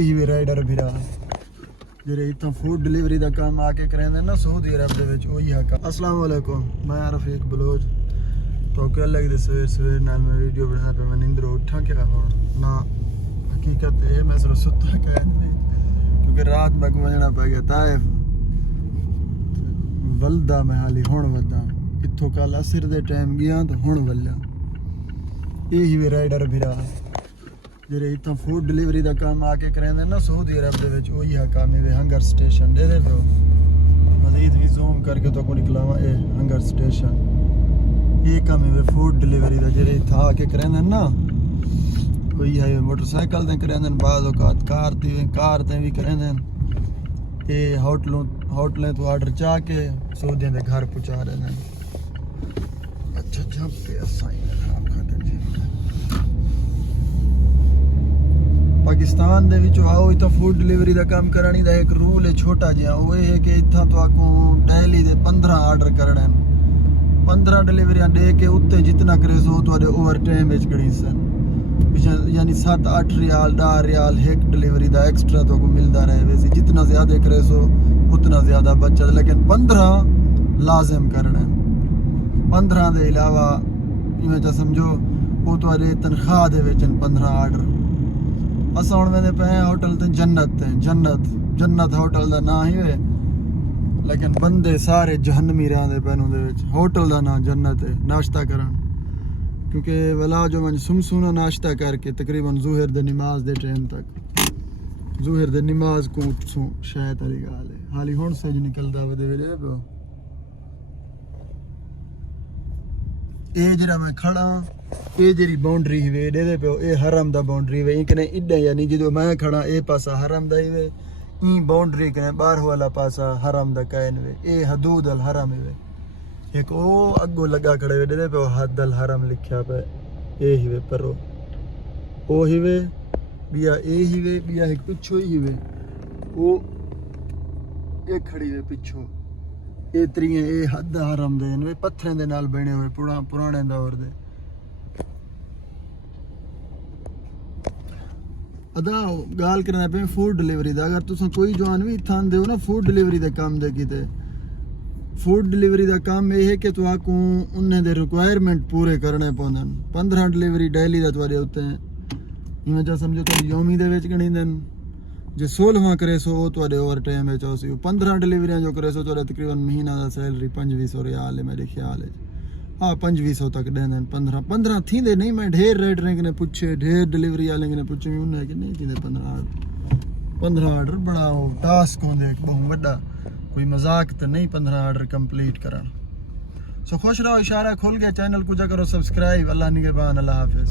ही rider फिरा ਜਿਹੜੇ ਇੱਥੋਂ ਫੂਡ ਡਿਲੀਵਰੀ ਦਾ ਕੰਮ ਆ ਕੇ ਕਰਾਉਂਦੇ ਨਾ ਸਊਦੀ ਅਰਬ ਦੇ ਵਿੱਚ ਉਹੀ ਹੱਕ। अस्सलाम वालेकुम, मैं रफीक बलोच। तो क्या लगता सवेर सवेर नाल मैं वीडियो बना पे मैं नींदरों उठा क्या हो ना हकीकत है मैं सिर्फ सुता क्या क्योंकि रात मैं वजना पै गया ताइफ वलदा मैं हाली हुण वदा इत्थों कल असर दे टाइम गया तो हुण वल्ला यही भी राइडर फिरा ਜਿਹੜੇ ਇੱਥੋਂ ਫੂਡ ਡਿਲੀਵਰੀ ਦਾ ਕੰਮ ਆ ਕੇ ਕਰਾਉਂਦੇ ਨਾ ਸਊਦੀ ਅਰਬ ਦੇ ਵਿੱਚ ਉਹੀ ਹਕਾਮ ਹੈ ਹੰਗਰ ਸਟੇਸ਼ਨ ਦੇ ਦੇ ਪਿਓ ਮਜ਼ੀਦ ਵੀ ਜ਼ੂਮ ਕਰਕੇ ਤੋਂ ਕੋ ਨਿਕਲਾਵਾ ਇਹ ਹੰਗਰ ਸਟੇਸ਼ਨ ਇਹ ਕੰਮ ਹੈ ਫੂਡ ਡਿਲੀਵਰੀ ਦਾ ਜਿਹੜੇ ਇੱਥੋਂ ਆ ਕੇ ਕਰਾਉਂਦੇ ਨਾ ਉਹੀ ਹੈ ਮੋਟਰਸਾਈਕਲ ਤੇ ਕਰਾਉਂਦੇ ਬਾਜ਼ ਔਕਾਤ ਕਾਰ ਤੇ ਵੀ ਕਰਾਉਂਦੇ ਇਹ ਹੋਟਲਾਂ ਤੋਂ ਆਰਡਰ ਚਾ ਕੇ ਸਊਦੀਆਂ ਦੇ ਘਰ ਪਹੁੰਚਾ ਰਹੇ ਨੇ ਅੱਛਾ ਜੰਪ ਤੇ ਸਾਈਨ ਖਰਾਬ ਕਰ ਦਿੱਤੀ। पाकिस्तान दे विचों आओ इतना फूड डिलीवरी का काम करानी दा एक रूल है छोटा जिहा वो है कि इत्थां तो आको डेली दे 15 आर्डर करने 15 डिलीवरियां दे के उत्ते जितना करे सो तुहाडे ओवर टाइम विच गणी सन यानी 7-8 रियाल 10 रियाल एक डिलीवरी दा एक्स्ट्रा तो को मिलता रहे वैसे जितना ज्यादा करे सो उतना ज्यादा बचत लेकिन 15 लाजिम करना 15 दे अलावा इवें ता समझो वो तुहाडे तनख्वाह दे विच 15 आर्डर अस हुण वेंदे पे होटल ते जन्नत होटल दा नाम ही वे लेकिन बंदे सारे जहन्नमी रहंदे पैन उहदे विच होटल दा नाम जन्नत है नाश्ता करन क्योंकि वला जो मन सुमसुना नाश्ता करके तकरीबन ज़ोहर दे नमाज दे टाइम तक ज़ोहर दे नमाज को शायद वाली गाल है हाली हुण से निकलदा वे दे पियो ਇਹ ਜਿਹੜਾ ਮੈਂ ਖੜਾ ਇਹ ਜਿਹੜੀ ਬਾਉਂਡਰੀ ਹੀ ਵੇ ਇਹਦੇ ਪਿਓ ਇਹ ਹਰਮ ਦਾ ਬਾਉਂਡਰੀ ਵੇ ਇਕਨੇ ਇੱਡਾ ਯਾਨੀ ਜਦੋਂ ਮੈਂ ਖੜਾ ਇਹ ਪਾਸਾ ਹਰਮ ਦਾ ਹੀ ਵੇ ਇਹ ਬਾਉਂਡਰੀ ਕਨੇ ਬਾਹਰ ਵਾਲਾ ਪਾਸਾ ਹਰਮ ਦਾ ਕਾਇਨ ਵੇ ਇਹ ਹਦੂਦ ਅਲ ਹਰਮ ਵੇ ਇੱਕ ਉਹ ਅੱਗੋਂ ਲੱਗਾ ਖੜੇ ਵੇ ਇਹਦੇ ਪਿਓ ਹਦ ਅਲ ਹਰਮ ਲਿਖਿਆ ਪਿਆ ਇਹ ਹੀ ਵੇ ਪਰੋ ਉਹ ਹੀ ਵੇ ਬਿਆ ਇਹ ਹੀ ਵੇ ਬਿਆ ਇੱਕ ਪਿੱਛੋਂ ਹੀ ਵੇ ਉਹ ਇਹ ਖੜੀ ਵੇ ਪਿੱਛੋਂ ਇਹ ਤਰੀਆਂ ਇਹ ਹੱਦ ਹਰਮ ਦੇ ਨੇ ਪੱਥਰਾਂ ਦੇ ਨਾਲ ਬਣੇ ਹੋਏ ਪੁਰਾਣੇ ਦੌਰ ਦੇ ਅਦਾ ਗੱਲ ਕਰਨਾ ਪਏ ਫੂਡ ਡਿਲੀਵਰੀ ਦਾ ਅਗਰ ਤੁਸੀਂ ਕੋਈ ਜਵਾਨ ਵੀ ਥਾਂ ਦੇ ਹੋ ਨਾ ਫੂਡ ਡਿਲੀਵਰੀ ਦਾ ਕੰਮ ਦੇ ਕਿਤੇ ਫੂਡ ਡਿਲੀਵਰੀ ਦਾ ਕੰਮ ਇਹ ਹੈ ਕਿ ਤੁਹਾਕੂ ਉਹਨਾਂ ਦੇ ਰਿਕੁਆਇਰਮੈਂਟ ਪੂਰੇ ਕਰਨੇ ਪੈਂਦੇ 15 ਡਿਲੀਵਰੀ ਡੇਲੀ ਦਾ ਤੁਹਾਡੇ ਉੱਤੇ ਇਵੇਂ ਜਾਂ ਸਮਝੋ ਕਿ ਯੋਮੀ ਦੇ ਵਿੱਚ ਗਣੀਂਦੇ ਨੇ जे 16वां करे सो तुहाडे ओवर टाइम विच आसी 15 डिलीवरियां जो करे सो तुहाडा तकरीबन महीना दा सैलरी 2500 रियाल है मेरे ख्याल है हां 2500 तक देंदे 15 थींदे नहीं मैं ढेर रेट ने पूछे ढेर डिलीवरी वाले ने पूछे उन्हें कि नहीं थींदे 15 आर्डर बड़ा टास्क होंदे बहुत बड़ा कोई मजाक तो नहीं 15 आर्डर कंप्लीट करन सो खुश रहो इशारा खुल गया चैनल को जा करो सब्सक्राइब अल्लाह निगहबान अल्लाह हाफिज।